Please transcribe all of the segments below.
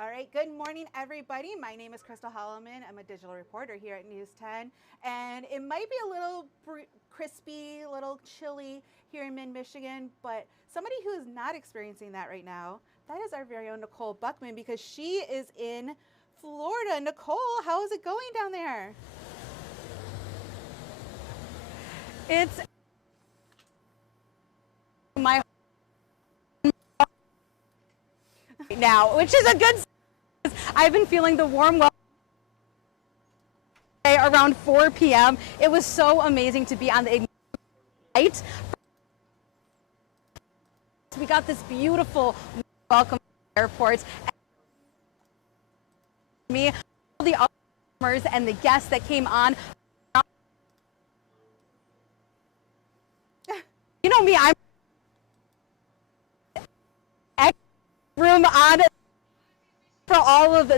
All right, good morning, everybody. My name is Crystal Holloman. I'm a digital reporter here at News 10, and it might be a little crispy, a little chilly here in mid-Michigan, but somebody who is not experiencing that right now, that is our very own Nicole Buchmann, because she is in Florida. Nicole, how is it going down there? It's my now, which is a good. I've been feeling the warm welcome around 4 p.m. It was so amazing to be on the flight. We got this beautiful welcome airport. Me, all the customers and the guests that came on. You know me, I'm room on for all of the.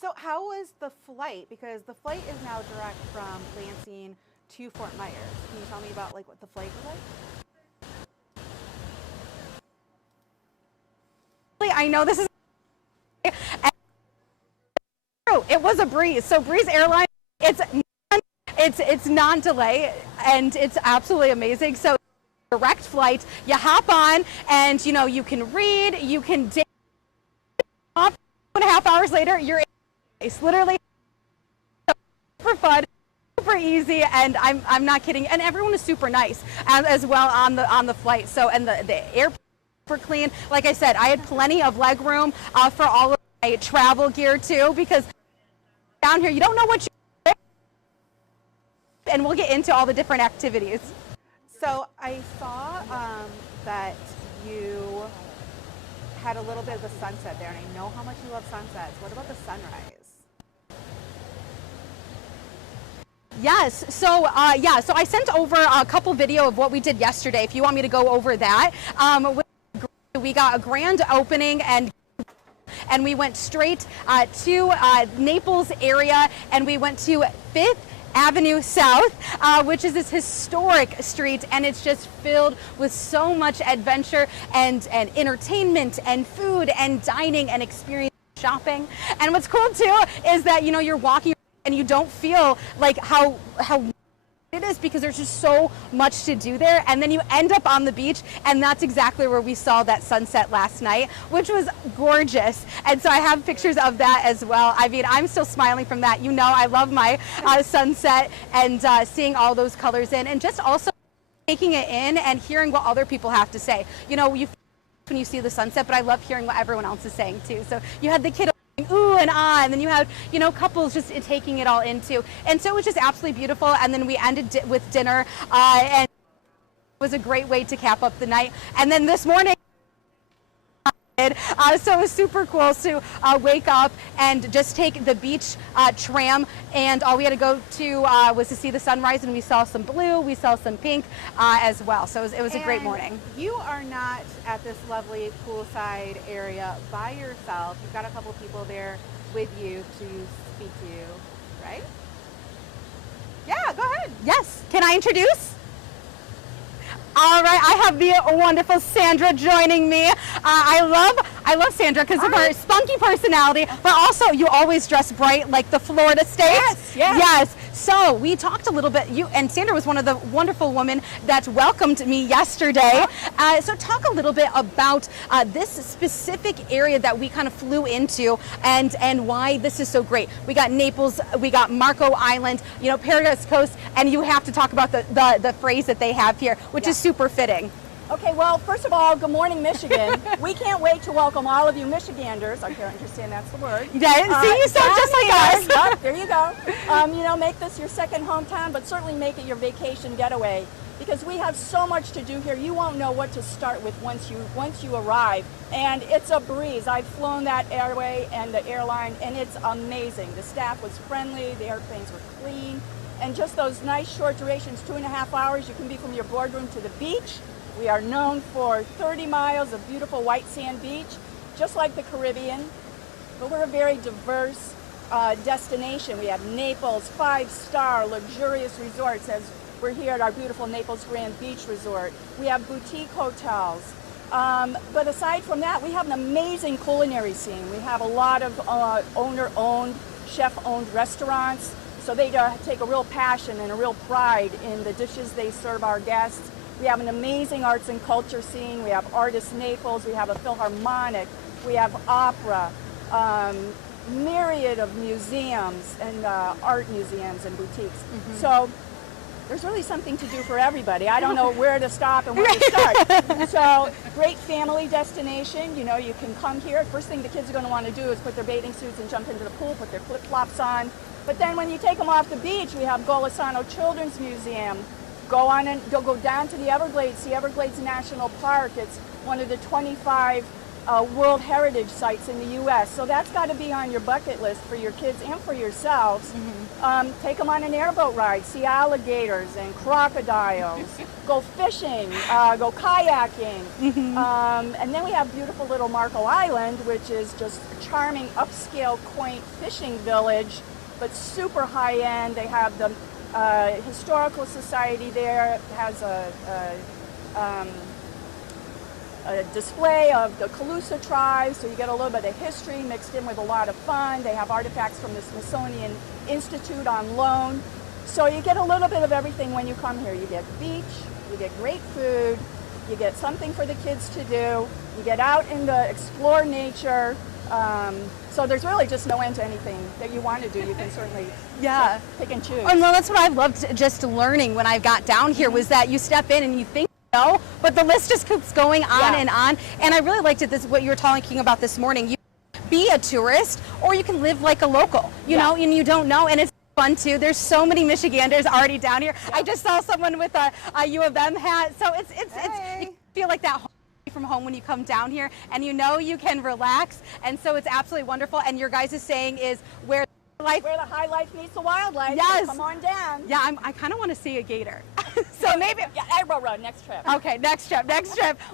So how was the flight? Because the flight is now direct from Lansing to Fort Myers. Can you tell me about what the flight was like? I know this is. It was a Breeze. So Breeze Airways, it's non-delay and it's absolutely amazing. So direct flight, you hop on and you can read, you can date. 2.5 hours later, you're in place. Literally super fun, super easy, and I'm not kidding. And everyone is super nice as well on the flight. So and the airport super clean. Like I said, I had plenty of leg room for all of my travel gear too, because down here you don't know what you. And we'll get into all the different activities. So I saw that you had a little bit of the sunset there, and I know how much you love sunsets. What about the sunrise? Yes. So so I sent over a couple video of what we did yesterday. If you want me to go over that, we got a grand opening and we went straight to Naples area, and we went to 5th Avenue South, which is this historic street, and it's just filled with so much adventure and entertainment and food and dining and experience shopping. And what's cool too is that you're walking and you don't feel like how it is, because there's just so much to do there, and then you end up on the beach, and that's exactly where we saw that sunset last night, which was gorgeous. And so I have pictures of that as well. I mean, I'm still smiling from that. I love my sunset and seeing all those colors in, and just also taking it in and hearing what other people have to say. When you see the sunset, but I love hearing what everyone else is saying too. So you had the kid ooh and ah, and then you had couples just taking it all into, and so it was just absolutely beautiful. And then we ended with dinner, and it was a great way to cap up the night. And then this morning, so it was super cool to wake up and just take the beach tram, and all we had to go to was to see the sunrise, and we saw some blue, we saw some pink as well. So it was a great morning. You are not at this lovely poolside area by yourself. You've got a couple people there with you to speak to you, right? Yeah, go ahead. Yes. Can I introduce? All right, I have the wonderful Sandra joining me. I love Sandra because of her spunky personality, but also you always dress bright like the Florida State. Yes. So we talked a little bit. You and Sandra was one of the wonderful women that welcomed me yesterday. So talk a little bit about this specific area that we kind of flew into, and why this is so great. We got Naples, we got Marco Island, Paradise Coast, and you have to talk about the phrase that they have here, which is super fitting. Okay, well, first of all, good morning, Michigan. We can't wait to welcome all of you Michiganders. I can't understand that's the word. Yeah, see, you sound just like us. Yep, there you go. Make this your second hometown, but certainly make it your vacation getaway, because we have so much to do here. You won't know what to start with once you arrive, and it's a breeze. I've flown that airway and the airline, and it's amazing. The staff was friendly, the airplanes were clean, and just those nice short durations, 2.5 hours. You can be from your boardroom to the beach. We are known for 30 miles of beautiful white sand beach, just like the Caribbean, but we're a very diverse destination. We have Naples, 5-star luxurious resorts, as we're here at our beautiful Naples Grand Beach Resort. We have boutique hotels. But aside from that, we have an amazing culinary scene. We have a lot of owner-owned, chef-owned restaurants. So they take a real passion and a real pride in the dishes they serve our guests. We have an amazing arts and culture scene. We have Artists Naples. We have a Philharmonic. We have opera. Myriad of museums and art museums and boutiques. Mm-hmm. So there's really something to do for everybody. I don't know where to stop and where to start. So great family destination. You know, you can come here. First thing the kids are going to want to do is put their bathing suits and jump into the pool, put their flip-flops on. But then when you take them off the beach, we have Golisano Children's Museum. Go down to the Everglades, the Everglades National Park. It's one of the 25 World Heritage Sites in the U.S. So that's got to be on your bucket list for your kids and for yourselves. Mm-hmm. Take them on an airboat ride, see alligators and crocodiles, go fishing, go kayaking. Mm-hmm. And then we have beautiful little Marco Island, which is just a charming, upscale, quaint fishing village, but super high-end. They have the Historical Society there. It has a display of the Calusa tribe, so you get a little bit of history mixed in with a lot of fun. They have artifacts from the Smithsonian Institute on loan. So you get a little bit of everything when you come here. You get beach, you get great food, you get something for the kids to do, you get out and explore nature. So there's really just no end to anything that you want to do. You can certainly pick and choose. Oh, no, that's what I loved just learning when I got down here, was that you step in and you think, no, but the list just keeps going on and on. And I really liked it, what you were talking about this morning. You can be a tourist or you can live like a local, you know, and you don't know. And it's fun too. There's so many Michiganders already down here. I just saw someone with a U of M hat. So it's you feel like that from home when you come down here, and you know you can relax. And so it's absolutely wonderful. And your guys' saying is where the high life meets the wildlife. Yes. So come on down. Yeah, I kind of want to see a gator. So maybe. Yeah, Airboat Road, next trip. Okay, next trip.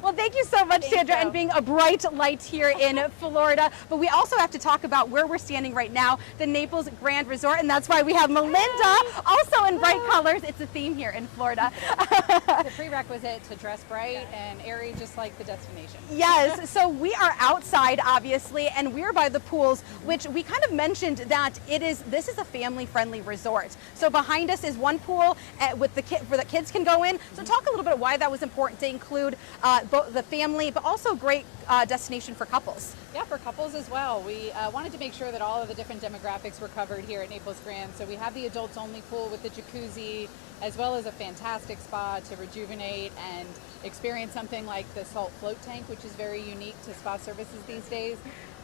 Well, thank you so much, Sandra, and being a bright light here in Florida. But we also have to talk about where we're standing right now, the Naples Grand Resort, and that's why we have Melinda, also in bright colors. It's a theme here in Florida. The prerequisite to dress bright and airy, just like the destination. Yes, so we are outside, obviously, and we're by the pools, which we kind of mentioned that this is a family-friendly resort. So behind us is one pool with where the kids can go in. So talk a little bit about why that was important to include both the family, but also a great destination for couples. Yeah, for couples as well. We wanted to make sure that all of the different demographics were covered here at Naples Grand. So we have the adults-only pool with the jacuzzi, as well as a fantastic spa to rejuvenate and experience something like the salt float tank, which is very unique to spa services these days.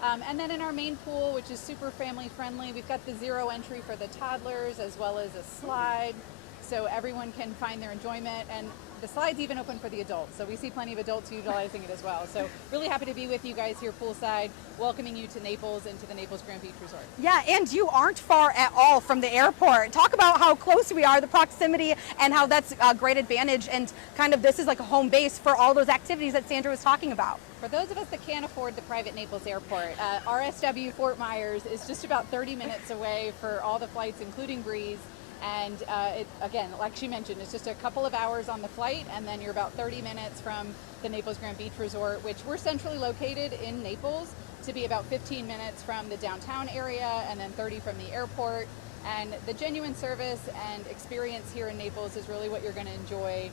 And then in our main pool, which is super family friendly, we've got the zero entry for the toddlers, as well as a slide, so everyone can find their enjoyment. And the slide's even open for the adults, so we see plenty of adults utilizing it as well. So really happy to be with you guys here poolside, welcoming you to Naples and to the Naples Grand Beach Resort. Yeah, and you aren't far at all from the airport. Talk about how close we are, the proximity, and how that's a great advantage, and kind of this is like a home base for all those activities that Sandra was talking about. For those of us that can't afford the private Naples Airport, RSW Fort Myers is just about 30 minutes away for all the flights, including Breeze. And again, like she mentioned, it's just a couple of hours on the flight, and then you're about 30 minutes from the Naples Grand Beach Resort, which we're centrally located in Naples, to be about 15 minutes from the downtown area and then 30 from the airport. And the genuine service and experience here in Naples is really what you're going to enjoy,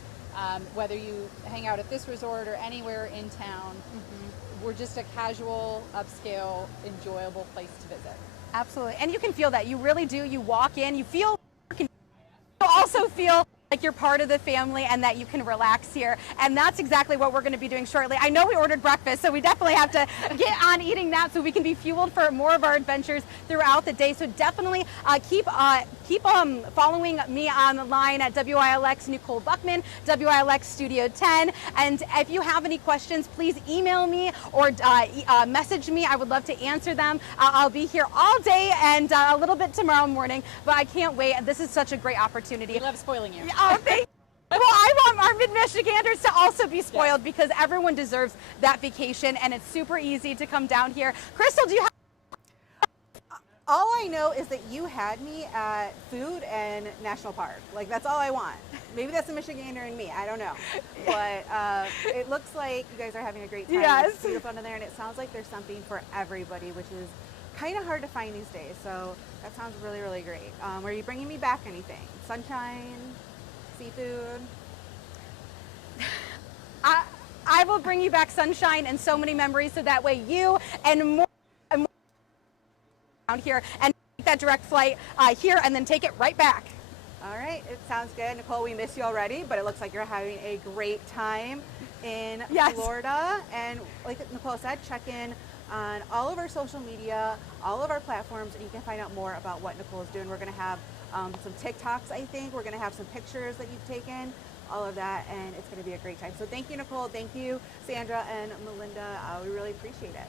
whether you hang out at this resort or anywhere in town. Mm-hmm. We're just a casual, upscale, enjoyable place to visit. Absolutely, and you can feel that. You really do. You walk in, you feel, you also feel like you're part of the family and that you can relax here. And that's exactly what we're going to be doing shortly. I know we ordered breakfast, so we definitely have to get on eating that so we can be fueled for more of our adventures throughout the day. So definitely keep following me online at WILX Nicole Buchmann, WILX Studio 10. And if you have any questions, please email me or message me. I would love to answer them. I'll be here all day and a little bit tomorrow morning, but I can't wait. This is such a great opportunity. We love spoiling you. Oh, thank you. Well, I want our Mid-Michiganders to also be spoiled because everyone deserves that vacation, and it's super easy to come down here. Crystal, do you have All I know is that you had me at food and national park. Like, that's all I want. Maybe that's the Michigander in me. I don't know. But it looks like you guys are having a great time. Yes. It's beautiful in there, and it sounds like there's something for everybody, which is kind of hard to find these days. So that sounds really, really great. Are you bringing me back anything? Sunshine? Seafood? I will bring you back sunshine and so many memories, so that way you and more around here and take that direct flight here and then take it right back. All right, it sounds good. Nicole, we miss you already, but it looks like you're having a great time in Yes. Florida. And like Nicole said, check in on all of our social media, all of our platforms, and you can find out more about what Nicole is doing. We're going to have some TikToks, I think. We're going to have some pictures that you've taken, all of that, and it's going to be a great time. So thank you, Nicole. Thank you, Sandra and Melinda. We really appreciate it.